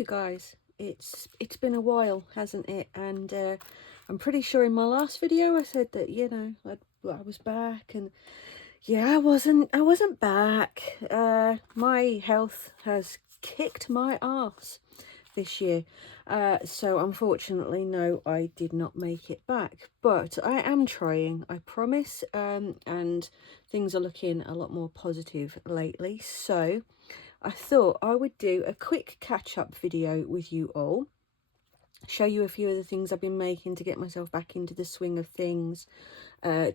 you guys? It's been a while, hasn't it? And I'm pretty sure in my last video I said that, you know, I was back, and yeah, I wasn't back. My health has kicked my ass this year. So unfortunately, no, I did not make it back, but I am trying, I promise. And things are looking a lot more positive lately. So I thought I would do a quick catch-up video with you all, show you a few of the things I've been making to get myself back into the swing of things,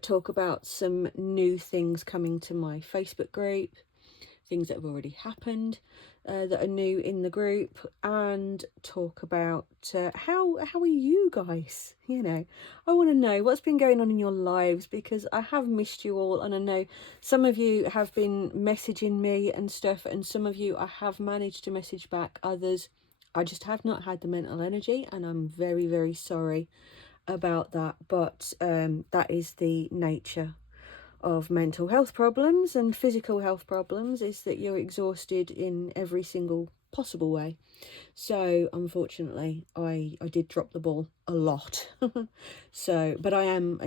talk about some new things coming to my Facebook group, things that have already happened that are new in the group, and talk about how are you guys? You know, I want to know what's been going on in your lives, because I have missed you all, and I know some of you have been messaging me and stuff, and some of you I have managed to message back, others I just have not had the mental energy, and I'm very, very sorry about that. But that is the nature of mental health problems and physical health problems, is that you're exhausted in every single possible way. So unfortunately I did drop the ball a lot. So, but I am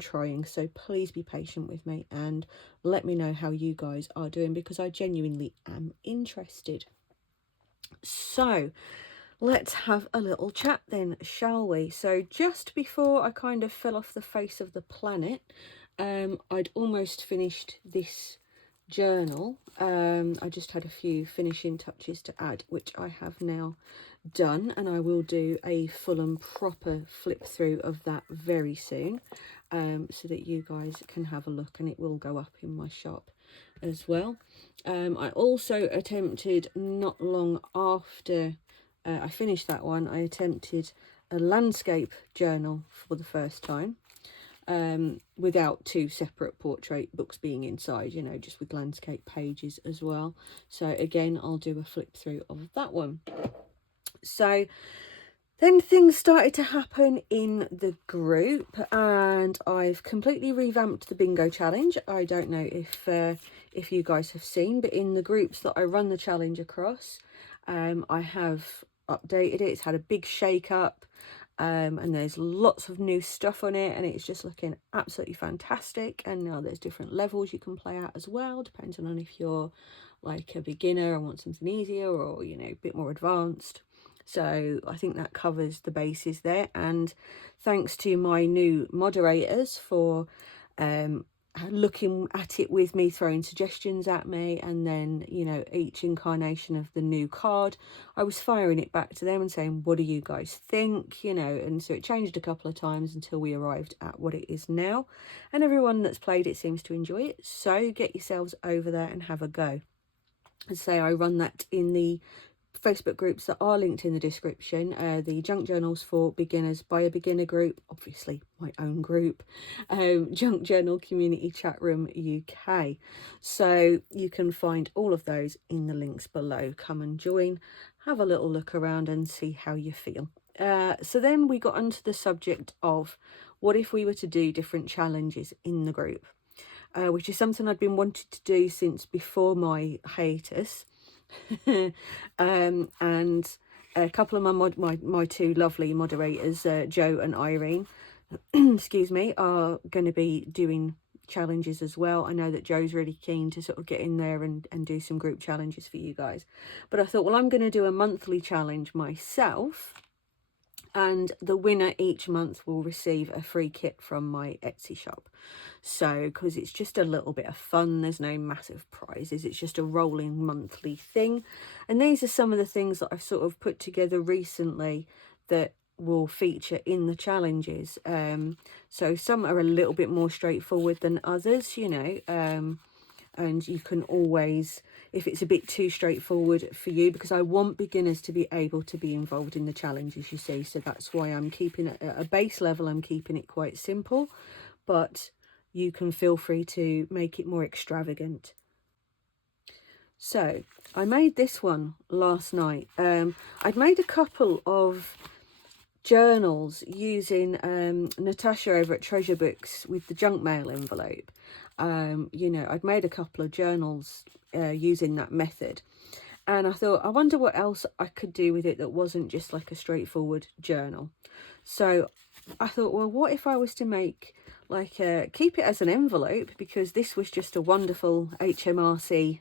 trying, so please be patient with me and let me know how you guys are doing, because I genuinely am interested. So let's have a little chat then, shall we? So just before I kind of fell off the face of the planet, I'd almost finished this journal. I just had a few finishing touches to add, which I have now done, and I will do a full and proper flip through of that very soon, so that you guys can have a look, and it will go up in my shop as well. I also attempted, not long after I finished that one, I attempted a landscape journal for the first time, without two separate portrait books being inside, you know, just with landscape pages as well. So again, I'll do a flip through of that one. So then things started to happen in the group, and I've completely revamped the bingo challenge. I don't know if you guys have seen, but in the groups that I run the challenge across, I have updated it. It's had a big shake up, and there's lots of new stuff on it, and it's just looking absolutely fantastic. And now there's different levels you can play at as well, depending on if you're like a beginner and want something easier, or, you know, a bit more advanced. So I think that covers the bases there, and thanks to my new moderators for looking at it with me, throwing suggestions at me, and then, you know, each incarnation of the new card, I was firing it back to them and saying, what do you guys think, you know? And so it changed a couple of times until we arrived at what it is now, and everyone that's played it seems to enjoy it. So get yourselves over there and have a go. And say I run that in the Facebook groups that are linked in the description, the Junk Journals for Beginners by a Beginner group, obviously my own group, Junk Journal Community Chat Room UK. So you can find all of those in the links below. Come and join, have a little look around and see how you feel. So then we got onto the subject of what if we were to do different challenges in the group, which is something I'd been wanting to do since before my hiatus. And a couple of my two lovely moderators, Joe and Irene, excuse me, are going to be doing challenges as well. I know that Joe's really keen to sort of get in there and do some group challenges for you guys, but I thought, well, I'm going to do a monthly challenge myself, and the winner each month will receive a free kit from my Etsy shop. So, because it's just a little bit of fun, there's no massive prizes, it's just a rolling monthly thing. And these are some of the things that I've sort of put together recently that will feature in the challenges. So some are a little bit more straightforward than others, you know, and you can always, if it's a bit too straightforward for you, because I want beginners to be able to be involved in the challenges, you see, so that's why I'm keeping it at a base level. I'm keeping it quite simple, but you can feel free to make it more extravagant. So I made this one last night. I'd made a couple of journals using Natasha over at Treasure Books with the junk mail envelope. You know, I'd made a couple of journals using that method, And I thought, I wonder what else I could do with it that wasn't just like a straightforward journal. So I thought, well, what if I was to make like keep it as an envelope, because this was just a wonderful HMRC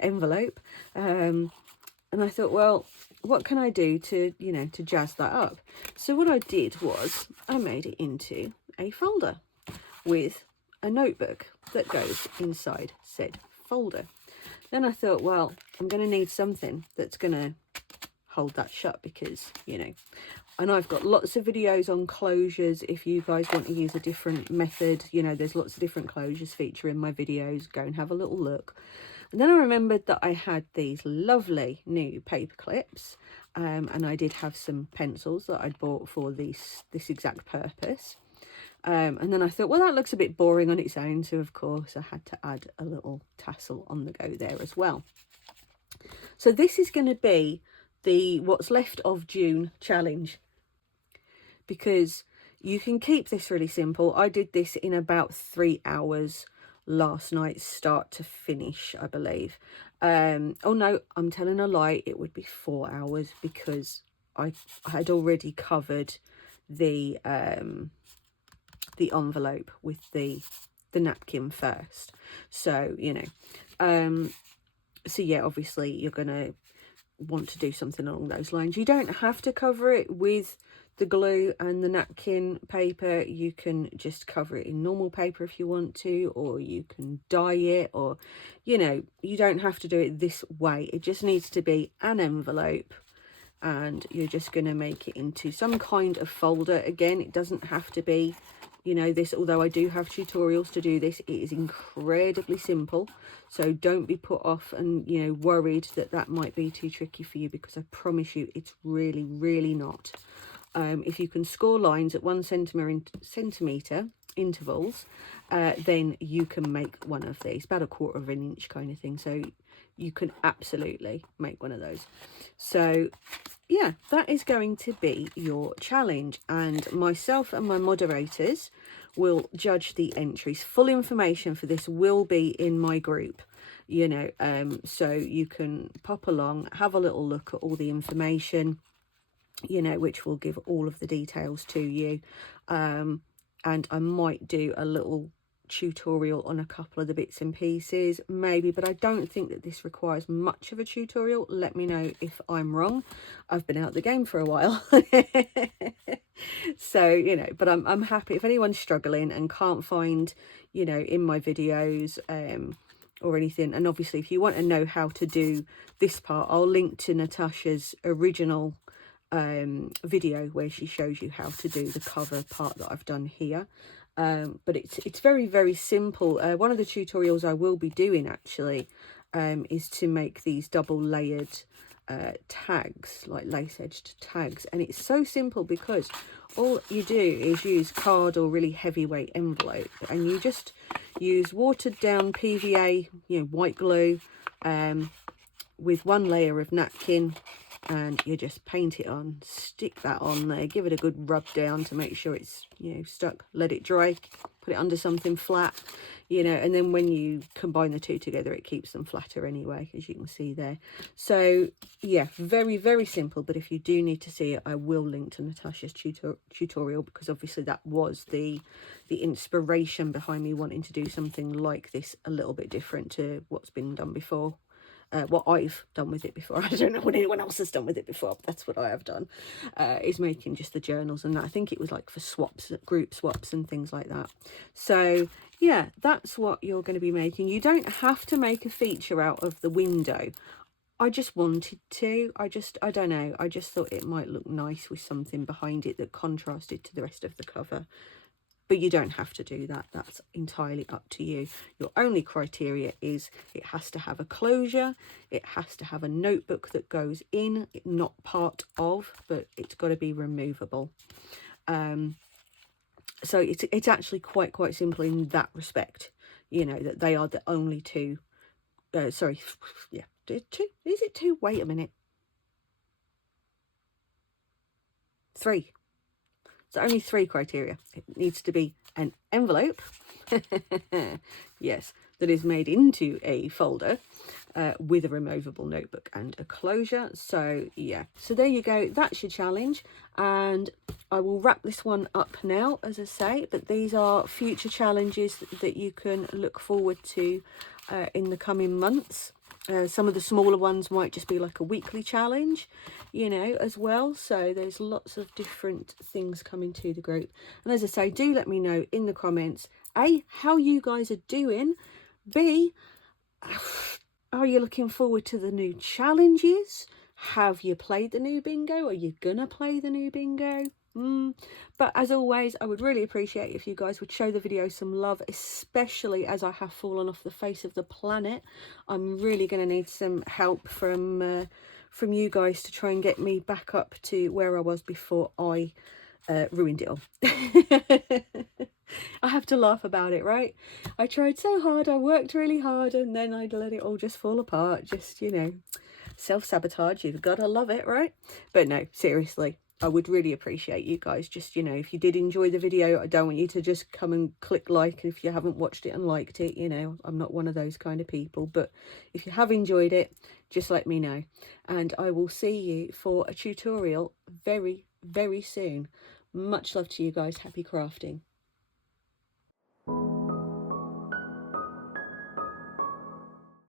envelope. And I thought, well, what can I do to, you know, to jazz that up? So what I did was I made it into a folder with a notebook that goes inside said folder. Then I thought, well, I'm going to need something that's going to hold that shut, because, you know, and I've got lots of videos on closures. If you guys want to use a different method, you know, there's lots of different closures feature in my videos. Go and have a little look. And then I remembered that I had these lovely new paper clips, and I did have some pencils that I'd bought for this exact purpose. And then I thought, well, that looks a bit boring on its own, so of course I had to add a little tassel on the go there as well. So this is going to be the what's left of June challenge, because you can keep this really simple. I did this in about 3 hours last night, start to finish, I believe. Oh no, I'm telling a lie, it would be 4 hours, because I had already covered the envelope with the napkin first. So, you know, so yeah, obviously you're gonna want to do something along those lines. You don't have to cover it with the glue and the napkin paper. You can just cover it in normal paper if you want to, or you can dye it, or, you know, you don't have to do it this way. It just needs to be an envelope, and you're just going to make it into some kind of folder. Again, it doesn't have to be, you know, this, although I do have tutorials to do this. It is incredibly simple, so don't be put off and, you know, worried that that might be too tricky for you, because I promise you it's really, really not. If you can score lines at 1 centimetre intervals, then you can make one of these, about 1/4 of an inch kind of thing. So you can absolutely make one of those. So yeah, that is going to be your challenge, and myself and my moderators will judge the entries. Full information for this will be in my group, you know, so you can pop along, have a little look at all the information, you know, which will give all of the details to you. And I might do a little tutorial on a couple of the bits and pieces, maybe, but I don't think that this requires much of a tutorial. Let me know if I'm wrong. I've been out the game for a while. So, you know, but I'm happy if anyone's struggling and can't find, you know, in my videos or anything. And obviously if you want to know how to do this part, I'll link to Natasha's original video where she shows you how to do the cover part that I've done here. But it's very, very simple. One of the tutorials I will be doing actually is to make these double layered tags, like lace edged tags, and it's so simple because all you do is use card or really heavyweight envelope, and you just use watered down PVA, you know, white glue, with 1 layer of napkin, and you just paint it on, stick that on there, give it a good rub down to make sure it's, you know, stuck, let it dry, put it under something flat, you know, and then when you combine the two together it keeps them flatter anyway, as you can see there. So yeah, very, very simple. But if you do need to see it, I will link to Natasha's tutorial, because obviously that was the inspiration behind me wanting to do something like this, a little bit different to what's been done before. What I've done with it before. I don't know what anyone else has done with it before. That's what I have done, is making just the journals, and I think it was like for swaps, group swaps and things like that. So yeah, that's what you're going to be making. You don't have to make a feature out of the window. I just wanted to. I don't know, I just thought it might look nice with something behind it that contrasted to the rest of the cover. But you don't have to do that. That's entirely up to you. Your only criteria is it has to have a closure. It has to have a notebook that goes in, not part of, but it's got to be removable. So it's actually quite simple in that respect. You know, that they are the only two. Sorry, yeah, two. Is it two? Wait a minute. 3. So only 3 criteria. It needs to be an envelope. Yes, that is made into a folder with a removable notebook and a closure. So yeah, so there you go, that's your challenge, and I will wrap this one up now, as I say, but these are future challenges that you can look forward to in the coming months. Some of the smaller ones might just be like a weekly challenge, you know, as well. So there's lots of different things coming to the group. And as I say, do let me know in the comments, A, how you guys are doing, B, are you looking forward to the new challenges? Have you played the new bingo? Are you gonna play the new bingo? But as always, I would really appreciate if you guys would show the video some love, especially as I have fallen off the face of the planet. I'm really going to need some help from you guys to try and get me back up to where I was before I ruined it all. I have to laugh about it, right? I tried so hard, I worked really hard, and then I'd let it all just fall apart. Just, you know, self-sabotage. You've got to love it, right? But no, seriously, I would really appreciate you guys just, you know, if you did enjoy the video, I don't want you to just come and click like if you haven't watched it and liked it. You know, I'm not one of those kind of people, but if you have enjoyed it, just let me know, and I will see you for a tutorial very, very soon. Much love to you guys. Happy crafting.